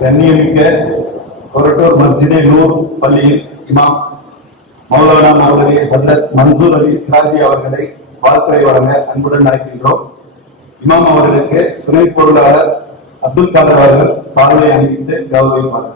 கண்ணியமிக்க கொரட்டூர் மஸ்ஜிதே நூர் பள்ளியில் இமாம் மௌலானா மௌலவி ஹசரத் மன்சூர் அலி சிராஜி அவர்களை வாழ்த்துறை வழங்க அன்புடன் அழைக்கின்றோம். இமாம் அவர்களுக்கு துணை பொருளாளர் அப்துல் காதர் அவர்கள் சாதனை அணிவித்து கௌரவிப்பார்கள்.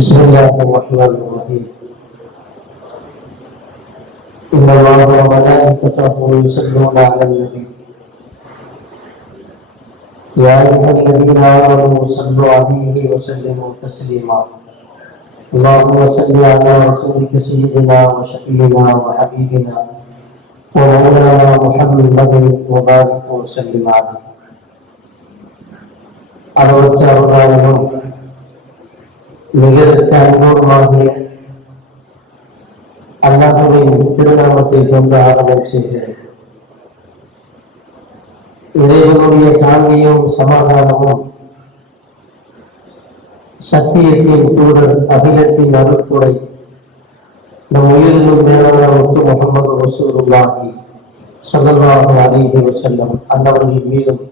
بسم الله الرحمن الرحيم إن الله وملائكته يصلون على النبي يا أيها الذين آمنوا صلوا عليه وسلموا تسليما اللهم صل على رسولك سيدنا وشفيعنا وحبيبنا ومولانا محمد وبارك وسلم عليه அளவற்ற அருளாளனும் நிகழ்த்த அன்போடுமாகிய அல்லாஹ்வின் திருநாமத்தை கொண்டு ஆரம்பம் செய்கிறேன். இறைவனுடைய சாந்தியும் சமாதானமும் சத்தியத்தின் தூதர் அகிலத்தின் அருட்குடை நம் உயிரிலும் மேலான முத்து முகமது ரசூலுல்லாஹி ஸல்லல்லாஹு அலைஹி வஸல்லம் அன்னவர்களின் மீதும்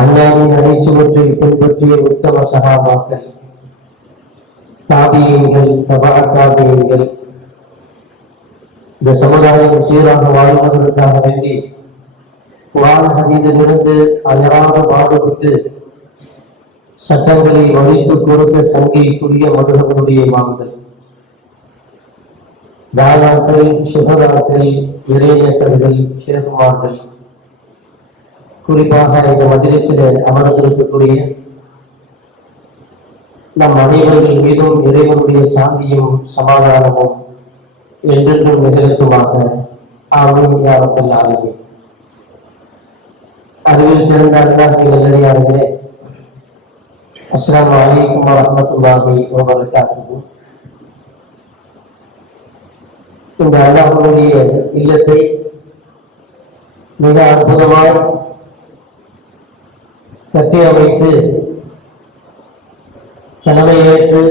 அல்லாஹ்வின் அடிச்சுவற்றை பின்பற்றிய உத்தம சஹாபாக்கள், தாபியீன்கள், தபா தாபியீன்கள், இந்த சமுதாயம் சீராக வாழ்வதற்காக வேண்டி குர்ஆன் ஹதீஸிலிருந்து அயராத பாடுபட்டு சட்டங்களை வலித்து கொடுத்த சங்கைக்குரிய மதுரனுடைய இமாம்கள், தாயாக்கள், சுகதாக்கள், இறைநேசர்கள், ஷேகுமார்கள், குறிப்பாக இந்த மஜ்லிஸில் அமர்ந்திருக்கக்கூடிய நம் அனைவர்கள் மீதும் இறைவனுடைய சாந்தியும் சமாதானமும் என்றென்றும் நிகழ்த்துமாக ஆமீன் யா ரப்பல் ஆலமீன். அறிவில் சிறந்த அல்லாஹ்வின் நல்லடியார்களே, அஸ்ஸலாமு அலைக்கும் வரஹ்மத்துல்லாஹி வபரகாத்துஹு. இந்த அல்லாஹ்வுடைய இல்லத்தை மிக அற்புதமாய் கட்டி அமைத்து தலைமையேற்று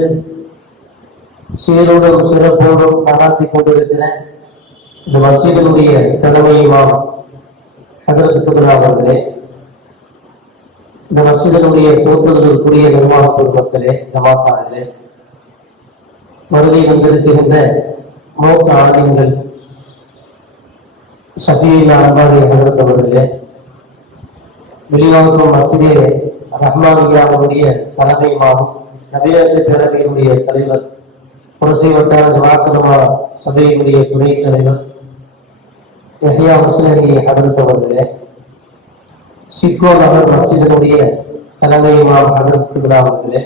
சீரோடும் சிறப்போடும் நடாத்தி கொண்டிருக்கிற இந்த மசீதினுடைய தலைமை இமாம் ஹஜ்ரத் குப்ரா அவர்களே, இந்த மசீதினுடைய போற்றுதலுக்குரிய நிர்வாக மக்களே, ஜமாத்தார்களே, வருகை வந்திருக்கின்ற மூத்த ஆலயங்கள் ஷஃபீல் அன்பாரி ஹஜ்ரத் அவர்களே, வெளிவாங்கும் மஸ்ஜிதே ரஹ்மானியாவுடைய தலைமை இமாம், நபியாச பேரவையினுடைய தலைவர், புரசை வட்டார ஜமாத்துலமா சபையினுடைய துணைத் தலைவர் யஹ்யா ஹுஸ்னைனி ஹஜ்ரத் அவர்களே, சிக்கோ நகர் மஸ்ஜிதினுடைய தலைமை இமாம் ஹஜ்ரத் குப்ரா அவர்களே,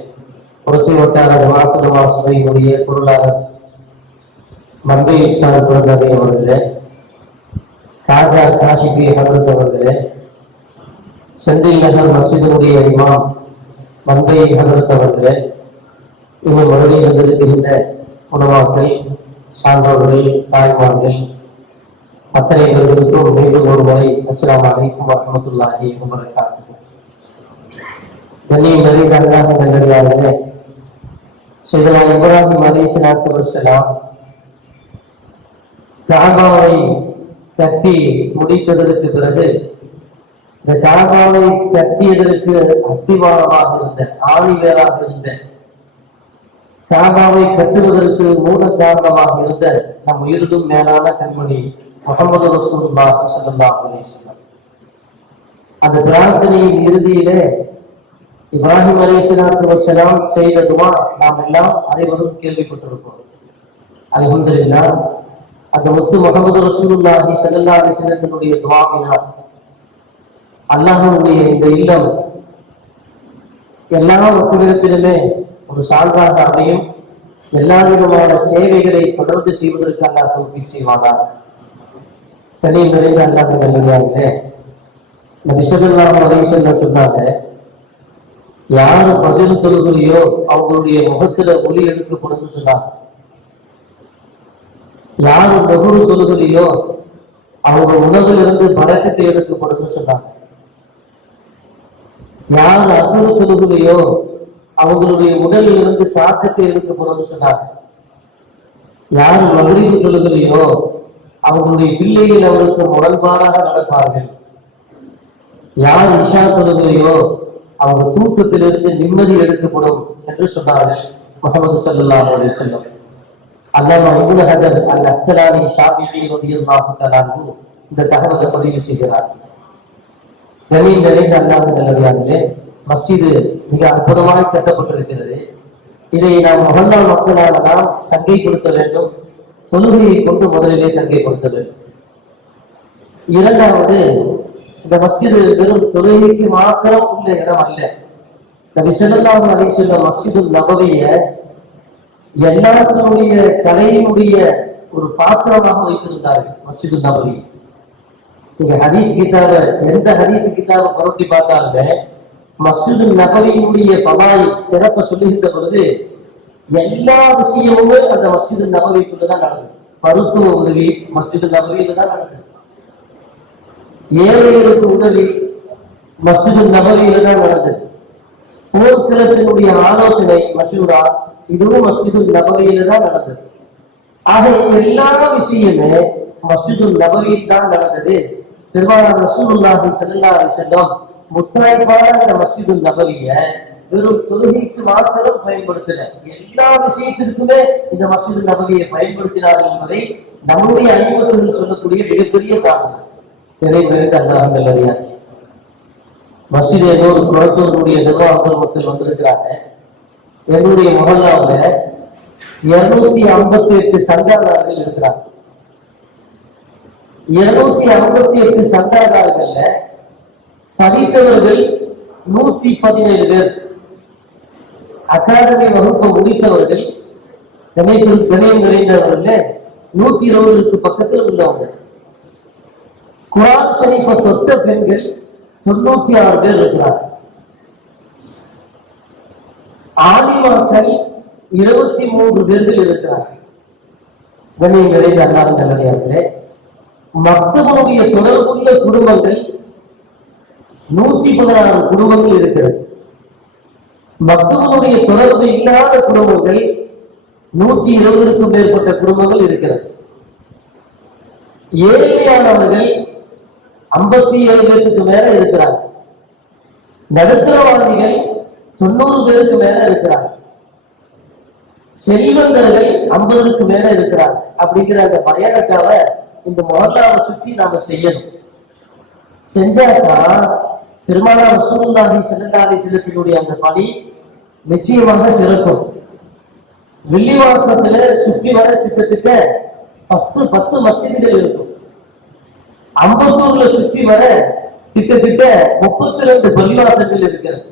புரசை வட்டார ஜமாத்துலமா சபையினுடைய பொருளாளர் மந்தை இஸ்லாம் குழந்தை அவர்களே, காஜா காஷிபி ஹஜ்ரத் அவர்களே, செந்தில் நகர் மஸ்ஜிதினுடைய இமாம் மந்தை ஹஜ்ரத் அவர்களே, இவர் வருகை வந்திருக்கின்ற உணவாக்கள், சான்றோர்கள், தாய்மார்கள், அத்தனை பேர்களுக்கும் மீண்டும் ஒரு முறை அஸ்ஸலாமு அலைக்கும் வரஹ்மத்துல்லாஹி வபரகாத்துஹு. கண்ணியம் நிறைந்த அல்லாஹ்வின் நல்லடியார்களே, சையதுனா இப்ராஹிம் அலைஹிஸ்ஸலாத்து வஸ்ஸலாம் கஅபாவை கட்டி முடித்ததற்கு பிறகு இந்த கஅபாவை கட்டியதற்கு அஸ்திவாரமாக இருந்த, ஆணிவேராக இருந்த, கஅபாவை கட்டுவதற்கு மூல காரணமாக இருந்த நம் உயிரிலும் மேலான கண்மணி முஹம்மது ரசூலுல்லாஹி ஸல்லல்லாஹு அலைஹி வஸல்லம், அந்த பிரார்த்தனையின் இறுதியிலே இப்ராஹிம் அலைஹிஸ்ஸலாத்து வஸ்ஸலாம் செய்த துஆ நாம் எல்லாம் அனைவரும் கேள்விப்பட்டிருக்கிறோம். அல்ஹம்துலில்லாஹ், அந்த முத்து முஹம்மது ரசூலுல்லாஹி ஸல்லல்லாஹு அலைஹி வஸல்லத்தினுடைய துஆவினால் அல்லாஹ்வுடைய இந்த இல்லம் எல்லா விதத்திலுமே ஒரு சான்றாக அமையும். எல்லா விதமான சேவைகளை தொடர்ந்து செய்வதற்கு அல்லாஹ் தௌஃபீக் செய்வானாக. கண்ணியம் நிறைந்த அல்லாஹ்வின் நல்லடியார்களே, நபி ஸல்லல்லாஹு அலைஹி வஸல்லம் சொன்னாங்க, யாரு பதில் தொழுகலையோ அவங்களுடைய முகத்துல ஒளி எடுக்கப்படும் சொன்னாங்க. யாரு முகரு தொழுகலையோ அவங்க உணவிலிருந்து பரக்கத்தை எடுக்கப்படும் சொன்னாங்க. யார் அசுறு தொழுகலையோ அவங்களுடைய உடலில் இருந்து தாக்கத்தை எடுக்கப்படும் சொன்னாங்க. யார் மகரீபு தொழுகலையோ அவங்களுடைய பிள்ளைகள் அவருக்கு முரண்பாடாக நடப்பார்கள். யார் இஷா தொழுகலையோ அவங்க தூக்கத்திலிருந்து நிம்மதி எடுக்கப்படும் என்று சொன்னார்கள் முஹம்மது ஸல்லல்லாஹு அலைஹி வஸல்லம். அல்லாமா இப்னு ஹஜர் அல் அஸ்கலானி ஷாஃபிஈ ரலியல்லாஹு தஆலா அன்ஹு இந்த தகவலை பதிவு செய்கிறார். கண்ணியம் நிறைந்த அல்லாஹ்வின் நல்லடியார்களே, மஸ்ஜிது மிக அற்புதமாய் கட்டப்பட்டிருக்கிறது. இதை நாம் மொஹல்லா மக்களால் நாம் சங்கைப்படுத்த வேண்டும். தொழுகையை கொண்டு முதலிலே சங்கைப்படுத்த வேண்டும். இரண்டாவது, இந்த மஸ்ஜிது வெறும் தொழுகைக்கு மாத்திரம் உள்ள இடம் அல்ல. நபி ஸல்லல்லாஹு அலைஹி வஸல்லம் மஸ்ஜிதுல் நபவிய எல்லாத்தினுடைய கலையினுடைய ஒரு பாத்திரமாக வைத்திருந்தார்கள். மஸ்ஜிதுல் நபவி நீங்க ஹதீஸ் கிதாப எந்த ஹதீஸ் கிதாப புரட்டி பார்த்தாலுமே மஸ்ஜிதுல் நபவியினுடைய பலாய் சிறப்பை சொல்லுகின்ற பொழுது எல்லா விஷயமுமே அந்த மஸ்ஜிதுல் நபவிக்குள்ளதான் நடந்தது. மருத்துவ உதவி மஸ்ஜிதுல் நபவியில தான் நடந்தது. ஏழைகளுக்கு உதவி மஸ்ஜிதுல் நபவியில தான் நடந்தது. போர்க்களத்தினுடைய ஆலோசனை மசூரா இதுவும் மஸ்ஜிதுல் நபவியில தான் நடந்தது. ஆக எல்லா விஷயமே மஸ்ஜிதுல் நபவியில் தான் நடந்தது. பெருமானார் ரசூலுல்லாஹி ஸல்லல்லாஹு அலைஹி வஸல்லம் முத்தாய்ப்பான இந்த மஸ்ஜிதுல் நபவிய வெறும் தொழுகைக்கு மாத்திரம் பயன்படுத்தல, எல்லா விஷயத்திற்குமே இந்த மஸ்ஜிதுல் நபவியை பயன்படுத்தினார்கள் என்பதை நம்முடைய அறிவுறுத்தல் சொல்லக்கூடிய மிகப்பெரிய சாதனை. மஸ்ஜித் ஏதோ குளத்தூருடைய நிர்வாகத்தில் மக்கள் வந்திருக்கிறாங்க. என்னுடைய மொஹல்லாவுல 258 சந்தாதாரர்கள் இருக்கிறாங்க. 258 சந்தாதாரர்கள்ல படித்தவர்கள் 117 பேர், அகாடமி வகுப்பு முடித்தவர்கள் கணியம் நிறைந்தவர்கள் 120க்கு பக்கத்தில் உள்ளவங்க. குர்ஆன் ஷரீஃபை தொட்ட பெண்கள் 96 பேர் இருக்கிறார். ஆலிமாக்கள் 23 பேர்கள் இருக்கிறார். கண்ணியம் நிறைந்த அல்லாஹ்வின் நல்லடியார்களே, மக்தபுடைய தொடர்புள்ள குடும்பங்கள் 116 குடும்பங்கள் இருக்கிறது. மக்தபுடைய தொடர்பு இல்லாத குடும்பங்கள் 120க்கும் மேற்பட்ட குடும்பங்கள் இருக்கிறது. ஏழையானவர்கள் 57 பேருக்கு மேல இருக்கிறார். நடுத்தரவாதிகள் 90 பேருக்கு மேல இருக்கிறார். செல்வந்தர்கள் 50க்கு மேல இருக்கிறார். அப்படிங்கிற அந்த பயணக்காக இந்த மொஹல்லாவை சுற்றி நாம செய்யணும். செஞ்சாதான் பெருமானார் ரசூலுல்லாஹி ஸல்லல்லாஹு அலைஹி வஸல்லம் அந்த பணி நிச்சயமாக சிறக்கும். வில்லிவாக்கத்துல சுற்றி வர கிட்டத்தட்ட 10 மஸ்ஜிதுகள் இருக்கும். அம்பத்தூர்ல சுற்றி வர கிட்டத்தட்ட 32 பள்ளிவாசல்கள் இருக்கிறது.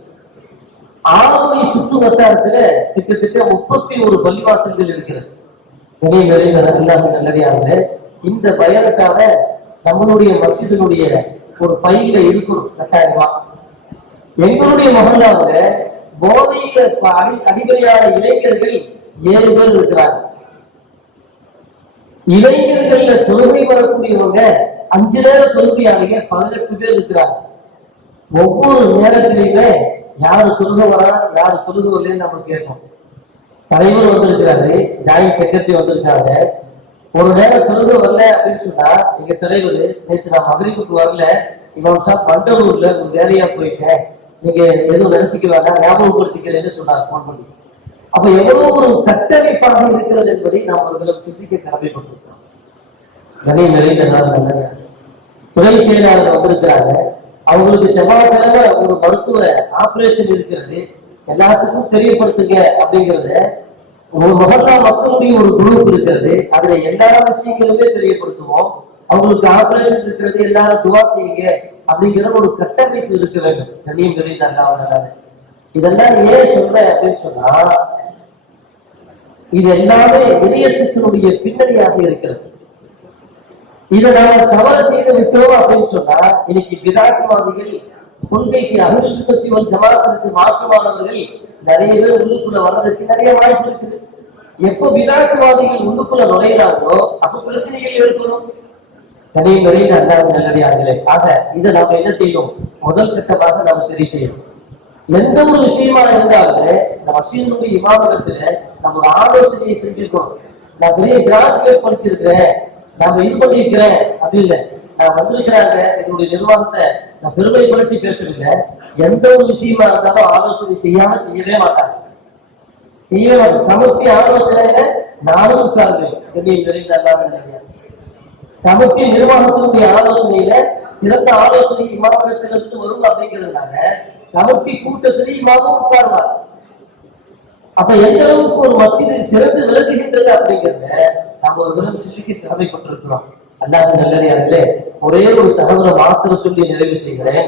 ஆலமலை சுற்று வட்டாரத்துல கிட்டத்தட்ட 31 பள்ளிவாசல்கள் இருக்கிறது. நல்லடியாக இந்த பயனுக்காக நம்மளுடைய மஸ்ஜிதினுடைய ஒரு பையில இருக்கணும் கட்டாயமா. எங்களுடைய மொஹல்லாவுல போதையில அடிப்படையான இளைஞர்கள் 7 பேர் இருக்கிறாங்க. இளைஞர்கள்ல தொழுகை வரக்கூடியவங்க 5 நேர தொழுகையாளிங்க 18 பேர் இருக்கிறாங்க. ஒவ்வொரு நேரத்திலையுமே யாரு தொழுக வரா யாரு தொழுக வரலன்னு நம்ம கேட்போம். தலைவர் வந்திருக்கிறாரு, ஜாயிண்ட் செக்ரட்டரி வந்திருக்காங்க. ஒரு நேரம் தொழுக வரல அப்படின்னு சொன்னா எங்க தலைவர் நேற்று நான் மதுரைக்கு வரல, இவன் சார் பண்டலூர்ல ஒரு வேலையா போயிட்டேன், நீங்க எதுவும் நினைச்சுக்க வேண்டாம் ஞாபகப்படுத்திக்கிறேன்னு சொன்னார் போன் பண்ணி. அப்ப எவ்வளவு ஒரு கட்டமைப்பாக இருக்கிறது என்பதை நாம் அவர்களும் சிந்திக்க கடமைப்பட்டிருக்கிறோம். நிறைய நிறைய துறை செயலாளர் வந்திருக்கிறாங்க. அவங்களுக்கு செவ்வாய்க்கிழமை ஒரு மருத்துவ ஆபரேஷன் இருக்கிறது, எல்லாத்துக்கும் தெரியப்படுத்துங்க அப்படிங்கறத ஒரு மொஹல்லா மக்களுடைய ஒரு குரூப் இருக்கிறது. அதுல எல்லா விஷயங்களுமே தெரியப்படுத்துவோம். அவங்களுக்கு ஆபரேஷன் இருக்கிறது, எல்லாரும் துவா செய்யுங்க அப்படிங்கிற ஒரு கட்டமைப்பு இருக்க வேண்டும். கண்ணியம் நிறைய இதெல்லாம் ஏன் சொல்றேன் அப்படின்னு சொன்னா, இது எல்லாமே வெளியேற்றத்தினுடைய பின்னணியாக இருக்கிறது. இதை நாம தவறு செய்து விட்டோம் அப்படின்னு சொன்னா இன்னைக்கு விதார்த்தவாதிகள் கொள்கைக்கு அஹ்லு சுன்னத்தி வல் ஜமாஅத்திற்கு மாற்றமானவர்கள் நிறைய பேர் உள்ளுக்குள்ள வர்றதுக்கு நிறைய வாய்ப்பு இருக்குது. எப்போ விதார்த்தவாதிகள் உள்ளுக்குள்ள நுழையிறாங்களோ அப்ப பிரச்சனைகள் ஏற்படும். நிறைய நிறைய நல்லடியார்களே, ஆக இதை நாம என்ன செய்யணும்? முதல் கட்டமாக நாம சரி செய்யணும். எந்த ஒரு விஷயமா இருந்தாலுமே இந்த மசீதுடைய இமாமத்துல நம்ம ஒரு ஆலோசனையை செஞ்சிருக்கோம். நான் பெரிய கிராஜுவேட் படிச்சிருக்கிறேன், நாம இது பண்ணிருக்கிறேன் அப்படி இல்லை. நான் வந்துருக்கிறாங்க என்னுடைய நிர்வாகத்தை நான் பெருமைப்படுத்தி பேசவில்லை. எந்த ஒரு விஷயமா இருந்தாலும் ஆலோசனை செய்யாம செய்யவே மாட்டாங்க, செய்யவே மாட்டேன். கமிட்டி ஆலோசனையில நானும் உட்கார்ந்தேன். கமிட்டி நிர்வாகத்தினுடைய ஆலோசனையில சிறந்த ஆலோசனை இமாமத்திலிருந்து வரும் அப்படிங்கிறதுனால கமிட்டி கூட்டத்திலேயே இமாமும் உட்கார்வார். அப்ப எந்த அளவுக்கு ஒரு மசீது சிறந்து விளங்குகின்றது அப்படிங்கிறத நம்ம ஒரு தினம் சிந்திக்க கடமைப்பட்டிருக்கிறோம். அல்லாஹ் நல்லடியார்களே, ஒரே ஒரு தகவலை மாத்திரம் சொல்லி நிறைவு செய்கிறேன்.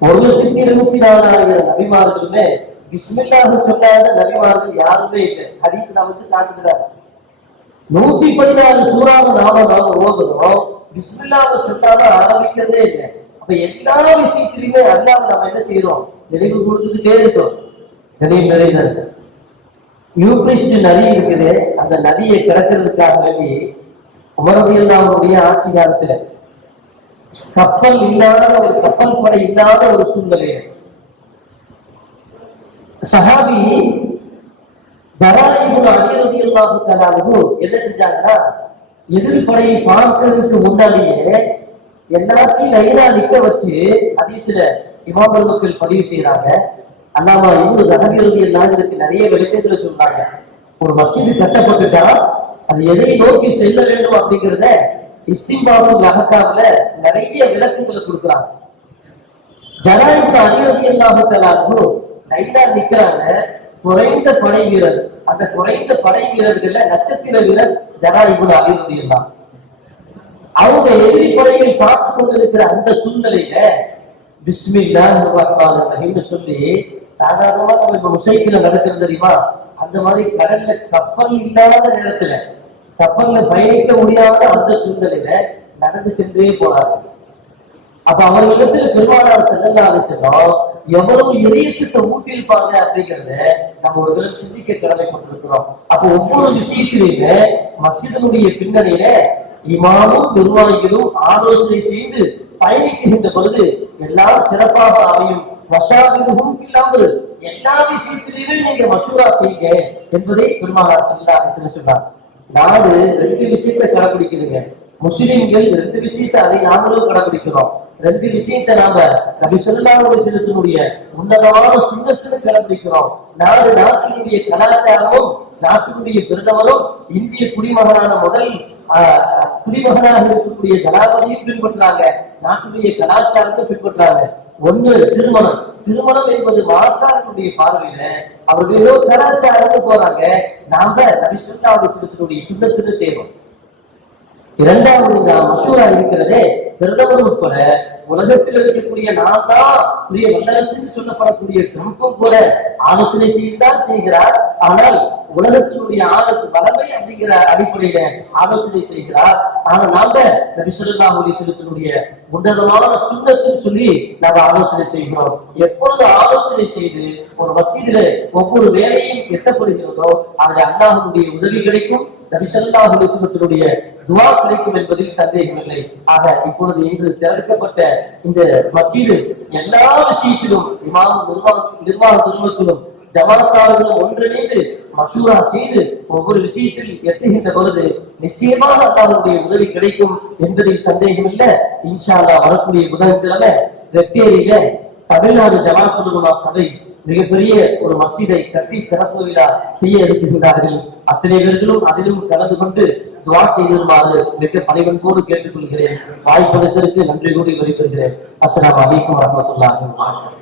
1,24,000 நபிமார்களுமே பிஸ்மில்லாஹ் சொல்லாத நபிமார்கள் யாருமே இல்லை. ஹதீஸ் நமக்கு சாட்டுகிறார். 114 சூறாவை நாம ஓதுறோம், பிஸ்மில்லாஹ் சொல்லாம ஆரம்பிக்கிறதே இல்லை. அப்ப எல்லா விஷயத்திலுமே அல்லாஹ் நம்ம என்ன செய்யறோம்? நினைவு கொடுத்துட்டே இருக்கோம். நிறைய யூப்ரிஸ்ட் நதி இருக்குது. அந்த நதியை கிடக்கிறதுக்காக வேண்டி உமர் ரலியல்லாஹு ஆட்சி காலத்துல கப்பல் இல்லாத ஒரு கப்பல் படை இல்லாத ஒரு சூழ்நிலை சஹாபி ஜராயிபுல் அலி ரலியல்லாஹு தஆலா என்ன செஞ்சாங்கன்னா, எதிர்படையை பார்க்கிறதுக்கு முன்னாடியே எல்லாத்தையும் லைனா நிக்க வச்சு ஹதீஸ்ல இமாம் மக்கள் பதிவு செய்யறாங்க. அல்லாமா இப்னு ரஹபி ரலியல்லாஹு அன்ஹு நிறைய விளக்கங்களை சொல்றாங்க. ஒரு மஸ்ஜித் கட்டப்பட்டுட்டா அது எதை நோக்கி செல்ல வேண்டும் அப்படிங்கிறத இஸ்திம்பாவுல் அஹ்காம்ல நிறைய விளக்கங்களை கொடுக்குறாங்க. ஜராயிபுல் அலி ரலியல்லாஹு தஆலா லைனா நிக்கிறாங்க. குறைந்த படை வீரர், அந்த குறைந்த படை வீரர்கள நட்சத்திர வீரர் ஜராயிபுல் அலி ரலியல்லாஹு. அவங்க எதிரி படைகள் பார்த்து கொண்டிருக்கிற அந்த சூழ்நிலையில பிஸ்மில்லாஹிர் ரஹ்மானிர் ரஹீம்னு சொல்லி சாதாரணமா நம்ம இப்ப முசைக்கில நடக்கிறது தெரியுமா? அந்த மாதிரி கடல்ல கப்பல் இல்லாத நேரத்துல, கப்பல்ல பயணிக்க முடியாத அந்த சூழ்நிலையில நடந்து சென்றே போறாங்க. அப்ப அவர்களிடத்துல பெருமானார் ஸல்லல்லாஹு அலைஹி வஸல்லம் எவ்வளவு இறையச்சத்தை ஊட்டியிருப்பாங்க அப்படிங்கிறத நம்ம ஒரு தடவை சிந்திக்க கடமைப்பட்டிருக்கிறோம். அப்ப ஒவ்வொரு விஷயத்திலுமே மஸ்ஜிதினுடைய பின்னணியில இமாமும் நிர்வாகிகளும் ஆலோசனை செய்து பயணிக்கின்ற பொழுது எல்லாம் சிறப்பாக அமையும். வஷாவிதுஹும் இல்லாமல் எல்லா விஷயத்திலுமே நீங்க மஷூரா செய்யுங்க என்பதை பெருமானார் ஸல்லல்லாஹு அலைஹி வஸல்லம் சொன்னார். நாடு 2 விஷயத்தை கடைபிடிக்கிறீங்க. முஸ்லிம்கள் 2 விஷயத்தை அதை நாமளும் கடைபிடிக்கிறோம். 2 விஷயத்தை நாம நபி ஸல்லல்லாஹு அலைஹி வஸல்லமுடைய உன்னதமான சுன்னத்தை கடைபிடிக்கிறோம். நாட்டினுடைய கலாச்சாரமும் நாட்டினுடைய பிரதமரும் இந்திய குடிமகனான முதல் குடிமகனாக இருக்கக்கூடிய ஜனாதிபதியும் பின்பற்றாங்க, நாட்டுடைய கலாச்சாரத்தை பின்பற்றாங்க. ஒண்ணு திருமணம். திருமணம் என்பது மாற்றாருடைய பார்வையில அவர்கள் ஏதோ கலாச்சாரம் போறாங்க. நாம நபி ஸல்லல்லாஹு அலைஹி வஸல்லமுடைய சுன்னத்தை செய்யணும். இரண்டாவது மஷூரா இருக்கிறதே, பிரதமர் உட்பட உலகத்தில் இருக்கக்கூடிய நான் தான் பெரிய வல்லரசு சொல்லப்படக்கூடிய ட்ரம்பும் கூட ஆலோசனை செய்துதான் செய்கிறார். ஆனால் உலகத்தினுடைய வல்லமை அப்படிங்கிற அடிப்படையில ஆலோசனை செய்கிறார். ஆனா நாம நபி ஸல்லல்லாஹு அலைஹி வஸல்லமுடைய உன்னதமான சுன்னத்துன்னு சொல்லி நாம ஆலோசனை செய்கிறோம். எப்பொழுது ஆலோசனை செய்து ஒரு மஸ்ஜிதிலே ஒவ்வொரு வேலையும் எட்டப்படுகிறதோ அதில் அல்லாஹ்வுடைய உதவி கிடைக்கும், நபி ஸல்லல்லாஹு அலைஹி வஸல்லமுடைய துஆ கிடைக்கும் என்பதில் சந்தேகமில்லை. ஆக இப்பொழுது இன்று திறக்கப்பட்ட இந்த மஸ்ஜிது எல்லா விஷயத்திலும் இமாம் நிர்வாக குழுமத்திலும் ஜமாத்தாளர்களும் ஒன்றிணைந்து மஷூரா செய்து ஒவ்வொரு விஷயத்தில் எட்டுகின்ற பொழுது நிச்சயமாக அல்லாஹ்வுடைய உதவி கிடைக்கும் என்பதில் சந்தேகம் இல்லை. இன்ஷா அல்லாஹ் வரக்கூடிய புதன்கிழமை வெட்டேரியில தமிழ்நாடு ஜமாத் உலமா சபை மிகப்பெரிய ஒரு மஸ்ஜிதை கட்டி திறப்பு விழா செய்ய இருக்கின்றார்கள். அத்தனை பேர்களும் அதிலும் கலந்து கொண்டு துஆ செய்திருமாறு மிக பணிவன்போடு கேட்டுக்கொள்கிறேன். வாய்ப்பதற்கு நன்றி கூறி வருகிறேன். அஸ்ஸலாமு அலைக்கும் வரஹ்மத்துல்லாஹி வபரகாத்துஹு.